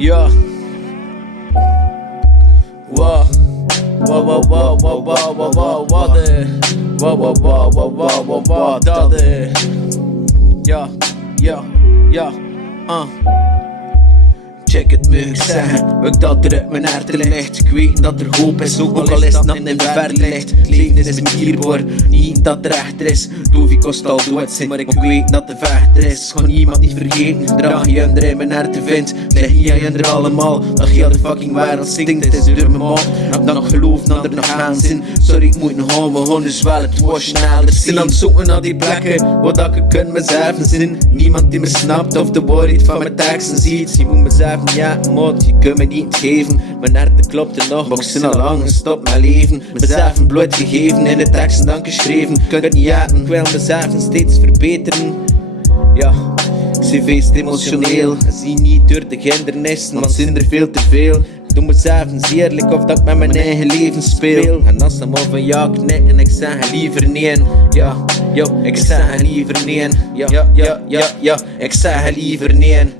Ja. Wow. Wow, wow, wow, wow, wow, wow, wow, wow, wow, wow, wow, wow, wow, wow, wow, dat ja, ja, ja, check het moet ik zeggen, ook dat er uit mijn hart ligt. Ik weet dat er hoop is, ook al is het dan in de verte ligt. Het leven is me hiervoor, niet dat er echter is. Doofie kost al dood zijn, maar ik weet dat de vechter is. Gewoon iemand niet vergeten, draag je onder in mijn hart te vindt. Leg je onder allemaal, dat heel de fucking wereld stinkt. Het is door mijn mond, heb nog geloof dat er nog aan zin. Sorry, ik moet nog houden, gewoon dus wel het was sneller zien. Aan het zoeken naar die plekken, wat dat ik kan mezelf zin. Niemand die me snapt of de waarheid van mijn teksten ziet. Je moet mezelf ja, mod, je kunt me niet geven. Mijn hart klopte nog, maar ik ben al lang gestopt met leven. Mezelf een bloed gegeven, in de teksten dan geschreven. Ik kan het niet jaten, ik wil mezelf steeds verbeteren. Ja, ik zie feest emotioneel. Ik zie niet door de hindernissen, maar zijn er veel te veel. Ik doe mezelf eens eerlijk of dat ik met mijn eigen leven speel. En als ze maar van ja knikken, ik zeg liever nee. Ja, yo, ik zeg liever nee. Ja, ja, ja, ja, ik zeg liever nee.